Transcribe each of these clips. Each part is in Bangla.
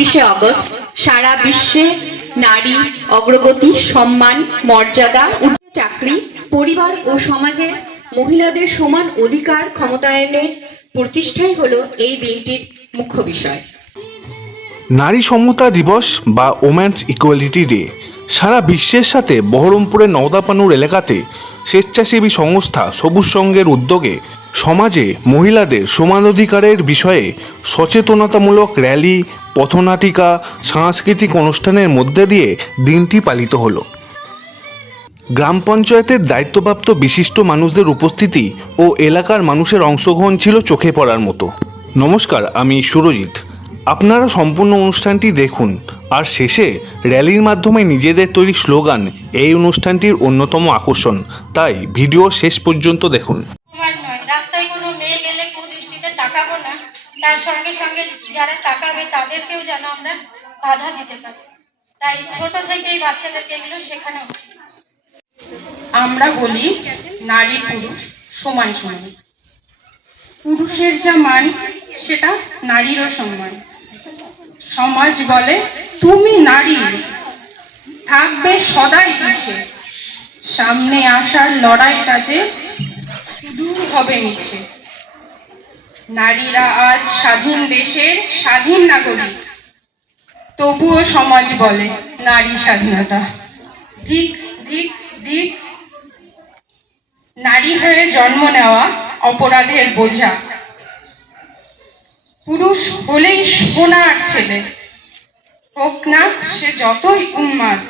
26শে আগস্ট সারা বিশ্বে নারী অগ্রগতি, সম্মান, মর্যাদা, চাকরি, পরিবার ও সমাজে মহিলাদের সমান অধিকার ক্ষমতায়নের প্রতিষ্ঠাই হলো এই দিনটির মুখ্য বিষয়। নারী সমতা দিবস বা ওমেন্স ইকুয়ালিটি ডে সারা বিশ্বের সাথে বহরমপুরের নওদাপানুর এলাকাতে স্বেচ্ছাসেবী সংস্থা সবুজ সংঘের উদ্যোগে সমাজে মহিলাদের সমান অধিকারের বিষয়ে সচেতনতামূলক র্যালি, পথনাটিকা, সাংস্কৃতিক অনুষ্ঠানের মধ্যে দিয়ে দিনটি পালিত হলো। গ্রাম পঞ্চায়েতের দায়িত্বপ্রাপ্ত বিশিষ্ট মানুষদের উপস্থিতি ও এলাকার মানুষের অংশগ্রহণ ছিল চোখে পড়ার মতো। নমস্কার, আমি সুরজিৎ। আপনারা সম্পূর্ণ অনুষ্ঠানটি দেখুন, আর শেষে র্যালির মাধ্যমে নিজেদের তৈরি স্লোগান এই অনুষ্ঠানটির অন্যতম আকর্ষণ, তাই ভিডিও শেষ পর্যন্ত দেখুন। রাস্তায় কোনো মেয়ে গেলে কুদৃষ্টিতে তাকাবো না, তার সঙ্গে সঙ্গে যারা তাকাবে তাদেরকেও যেন আমরা বাধা দিতে পারি। তাই ছোট থেকেই বাচ্চাদেরকে এগুলো শেখানো উচিত। আমরা বলি নারী পুরুষ সমান সমান, পুরুষের যা মান সেটা নারীরও সম্মান। সমাজ বলে তুমি নারী, থাকবে সদাই পিছে, সামনে আসার লড়াইটা যে শুরু হবে মিছে। নারীরা আজ স্বাধীন দেশের স্বাধীন নাগরিক, তবুও সমাজ বলে নারী স্বাধীনতা। ধিক ধিক ধিক। নারী হয়ে জন্ম নেওয়া অপরাধের বোঝা, পুরুষ হলেই সোনার ছেলে, হোক না সে যতই উন্মাদ।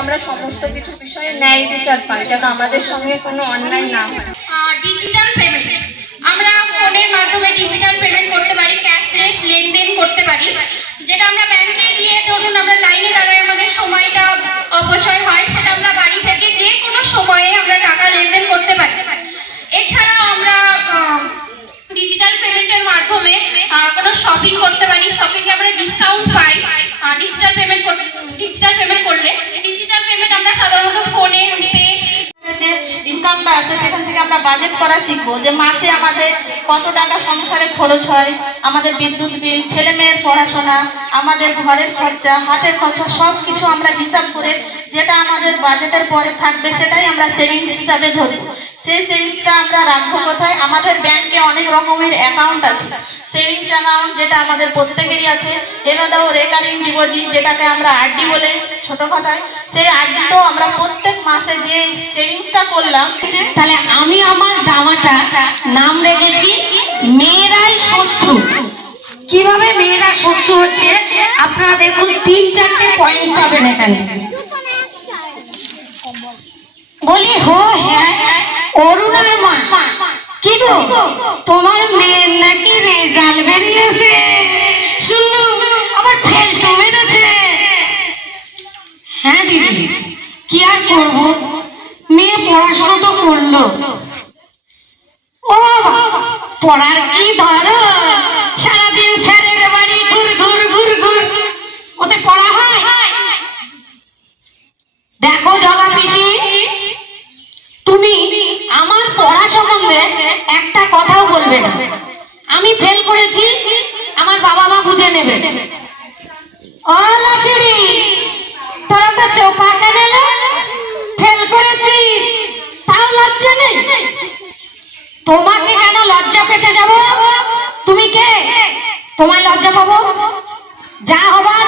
আমরা সমস্ত কিছু বিষয়ে ন্যায় বিচার পাই, যেন আমাদের সঙ্গে কোনো অন্যায় না হয়। ডিজিটাল পেমেন্ট, আমরা ফোনের মাধ্যমে ডিজিটাল পেমেন্ট করতে পারি, ক্যাশলেস লেনদেন করতে পারি, যেটা আমরা ব্যাংকে গিয়ে ধরুন আমরা লাইনে দাঁড়ায় আমাদের সময়টা অপচয় হয়, সেটা আমরা বাড়ি থেকে যে কোনো সময়ে আমরা টাকা লেনদেন করতে পারি। এছাড়া আমরা ডিজিটাল পেমেন্টের মাধ্যমে কোনো শপিং করতে পারি, শপিংয়ে আমরা ডিসকাউন্ট পাই। ডিজিটাল পেমেন্ট করলে ডিজিটাল পেমেন্ট আমরা সাধারণত ফোনে পে যে ইনকামটা আছে সেখান থেকে আমরা বাজেট করা শিখবো, যে মাসে আমাদের কত টাকা সংসারে খরচ হয়, আমাদের বিদ্যুৎ বিল, ছেলে মেয়ের পড়াশোনা, আমাদের ঘরের খরচা, হাতের খরচা, সব কিছু আমরা হিসাব করে যেটা আমাদের বাজেটের পরে থাকবে সেটাই আমরা সেভিংস হিসাবে ধরবো। সেই সেভিংসটা আমরা রাখবো কোথায়? আমাদের ব্যাংকে অনেক রকমের অ্যাকাউন্ট আছে, সেভিংস অ্যাকাউন্ট যেটা আমাদের প্রত্যেকেরই আছে, এমনিতেও রেকারিং ডিপোজিট যেটাকে আমরা আরডি বলে ছোট কথায়, সেই আরডিতেও আমরা প্রত্যেক মাসে যে সেভিংসটা করলাম। তাহলে আমি আমার দাওয়াটা নাম রেখেছি মেয়েরাই শত্রু। কিভাবে মেয়েরা শত্রু হচ্ছে আপনারা দেখুন, 3-4টে পয়েন্ট পাবেন এখানে। বলি হো হ্যাঁ অরুণার মা, কি গো তোমার মেয়ের নাকি রেজাল্ট বেরিয়েছে, শুনলাম আবার ফেল টু মেরেছে। হ্যাঁ দিদি, কি আর করবো, মেয়ে পড়াশোনা তো করলো। ও বাবা, পড়ার কি ধরো, সারাদিন স্যারের বাড়ি ঘুর ঘুর ঘুর ঘুর, ওতে পড়া হয়? দেখো জগা পিসি, তুমি আমার পড়া সম্বন্ধে একটা কথাও বলবে না। আমি ফেল করেছি, আমার বাবা মা বুঝে নেবে। ও লাচুরি, তোরা তো চোপা কেন ফেল করেছিস, তাও লজ্জা নেই? তোমাকে কেন লজ্জা পেতে যাব? তুমি কে তোমায় লজ্জা পাবো? যা হবার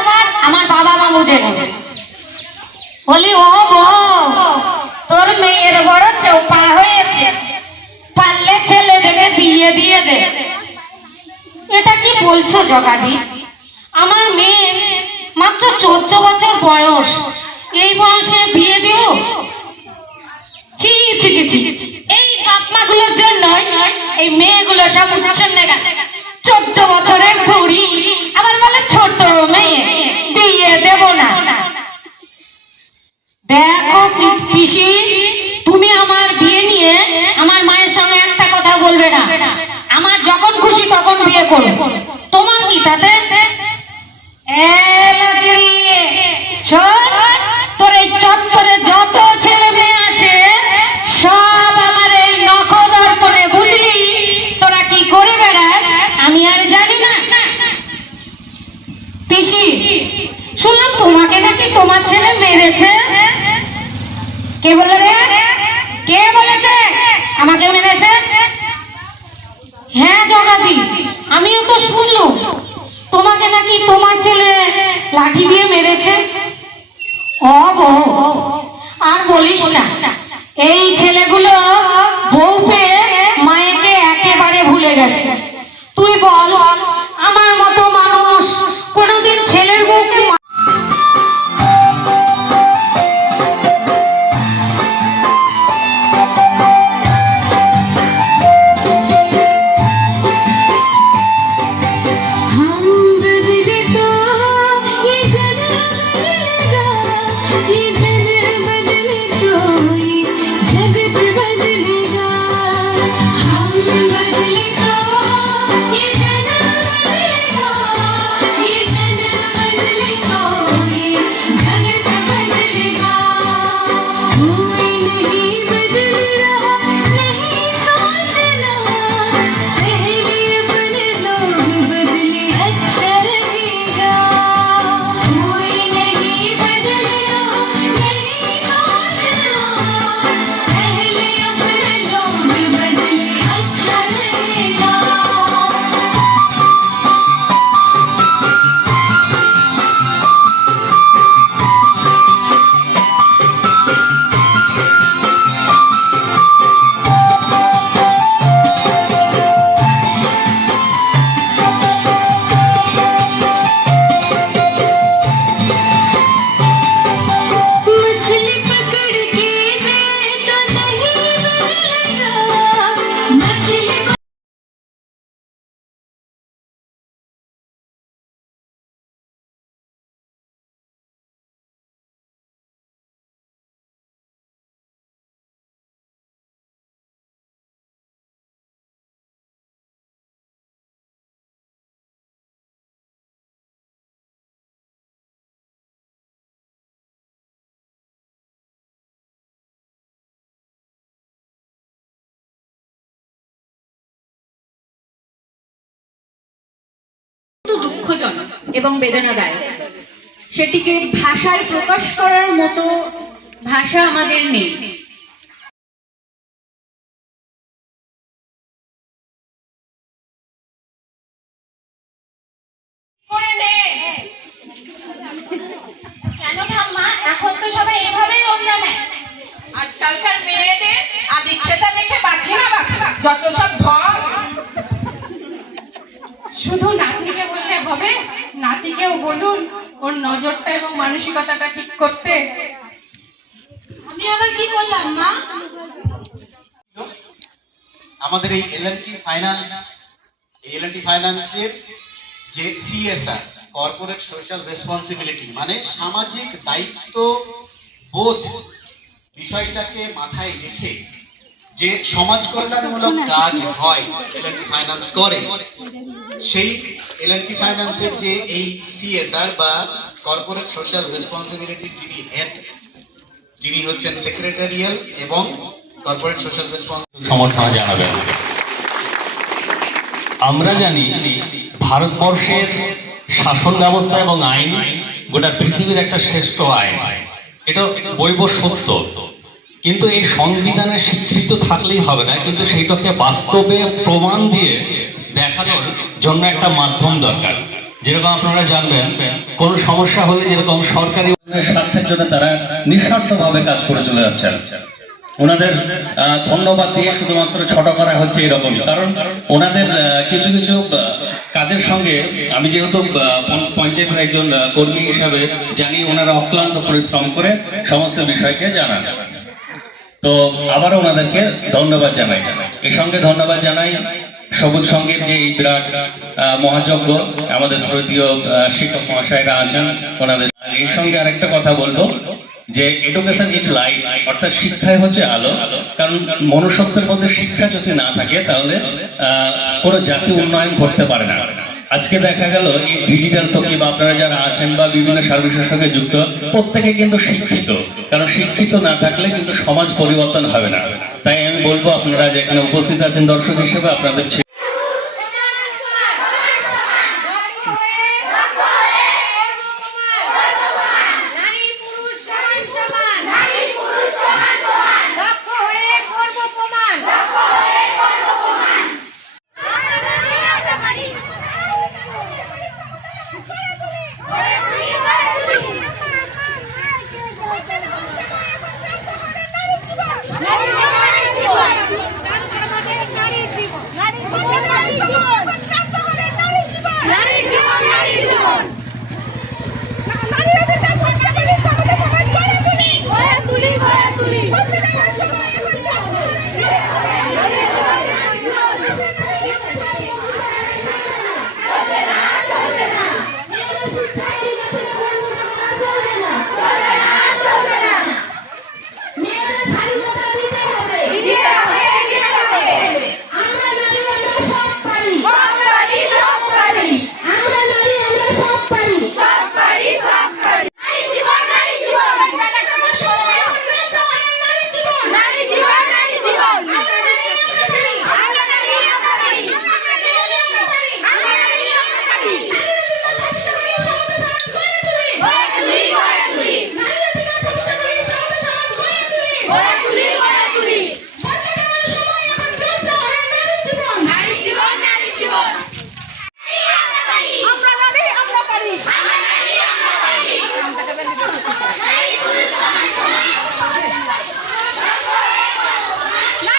আমার বাবা মা বুঝে নেবে। বলি ও বউ, তোর মেয়ের বড় চোপা হয়েছে, পারলে ছেলে দেখে বিয়ে দিয়ে দে। এটা কি বলছো জগাদি? আমার মেয়ে মাত্র 14 বছর বয়স, এই বয়সে বিয়ে দিব? ছি ছি ছি, এই আপনাগুলোর জন্য এই মেয়েগুলো সব উচ্ছন্নে গেল। 14 বছরের বুড়ি আবার বলে ছোট মেয়ে, বিয়ে দেব না। দেখো পিসি, তুমি আমার বিয়ে নিয়ে আমার মায়ের সঙ্গে একটা কথা বলবে না। আমার যখন খুশি তখন বিয়ে করো, তোমার কি তাতে? শোন, তোর এই চত্বরে যত ছেলে মেয়ে আছে সব আমার এই নখদর্পণে, বুঝলি? তোরা কি করে বেড়াস আমি আর জানি না। শুনলাম তোমাকে নাকি তোমার ছেলে মেরেছে। কে বলে রে? কে বলেছে আমাকে মেরেছে? হ্যাঁ জগাদি, আমিও তো শুনলাম তোমাকে নাকি তোমার ছেলে লাঠি দিয়ে মেরেছে। ও গো, আর বলিস না, এই ছেলেগুলো বউ পেয়ে মায়েকে একেবারে ভুলে গেছে। তুই বল, আমার মতো মানুষ কোনোদিন ছেলের বউকে দুঃখজনক এবং বেদনাদায়ক। সেটিকে ভাষায় প্রকাশ করার মতো ভাষা আমাদের নেই। কেন ঠাম্মা, এখন তো সবাই এভাবেই ওড়না নেয়। আজকালকার মেয়েদের আদিক্ষেতা দেখে বাঁচি না বাবা, যত সব ঢং। শুধু নাতনিকে বললে হবে, নাতিকেও বলুন ওর নজরটা এবং মানসিকতাটা ঠিক করতে। আমি আবার কি করলাম মা? আমাদের এই এল&টি ফাইন্যান্সের যে সিএসআর, কর্পোরেট সোশ্যাল রেসপন্সিবিলিটি, মানে সামাজিক দায়িত্ব বোধ বিষয়টাকে মাথায় রেখে যে সমাজ কল্যাণমূলক কাজ হয় এল&টি ফাইন্যান্স করে, সেই এল&টি ফাইন্যান্সের যে এই সিএসআর বা কর্পোরেট সোশ্যাল রেসপন্সিবিলিটির যিনি হেড, যিনি হচ্ছেন সেক্রেটারিয়াল এবং কর্পোরেট সোশ্যাল রেসপন্সিবিলিটি সমর্থন জানাবেন। আমরা জানি ভারতবর্ষের শাসন ব্যবস্থা এবং আইন গোটা পৃথিবীর একটা শ্রেষ্ঠ আইন, এটা বৈব সত্য। কিন্তু এই সংবিধানে স্বীকৃত থাকলেই হবে না, কিন্তু সেইটাকে বাস্তবে প্রমাণ দিয়ে দেখানোর জন্য একটা মাধ্যম দরকার। যেরকম আপনারা জানবেন, কোন সমস্যা হলে যেরকম সরকারি স্বার্থের জন্য তারা নিঃস্বার্থভাবে কাজ করে চলে যাচ্ছেন, ওনাদের ধন্যবাদ দিয়ে শুধুমাত্র ছোট করা হচ্ছে এরকমই। কারণ ওনাদের কিছু কিছু কাজের সঙ্গে আমি যেহেতু পঞ্চায়েতের একজন কর্মী হিসাবে জানি, ওনারা অক্লান্ত পরিশ্রম করে সমস্ত বিষয়কে জানান। তো আবার ওনাদেরকে ধন্যবাদ জানাই। এই সঙ্গে ধন্যবাদ জানাই সবুজ সংঘের যে এই বিরাট মহাযজ্ঞ, আমাদের শ্রদ্ধেয় শিক্ষক মহাশয়রা আছেন ওনাদের। এই সঙ্গে আরেকটা কথা বলবো যে এডুকেশন ইজ লাইট, অর্থাৎ শিক্ষাই হচ্ছে আলো। কারণ মনুষ্যত্বের মধ্যে শিক্ষা যদি না থাকে তাহলে কোনো জাতি উন্নয়ন করতে পারে না। আজকে দেখা গেল এই ডিজিটাল সখী বা আপনারা যারা আছেন বা বিভিন্ন সার্ভিসের সঙ্গে যুক্ত, প্রত্যেকে কিন্তু শিক্ষিত। কারণ শিক্ষিত না থাকলে কিন্তু সমাজ পরিবর্তন হবে না। তাই আমি বলবো আপনারা যেখানে উপস্থিত আছেন দর্শক হিসেবে, আপনাদের নারী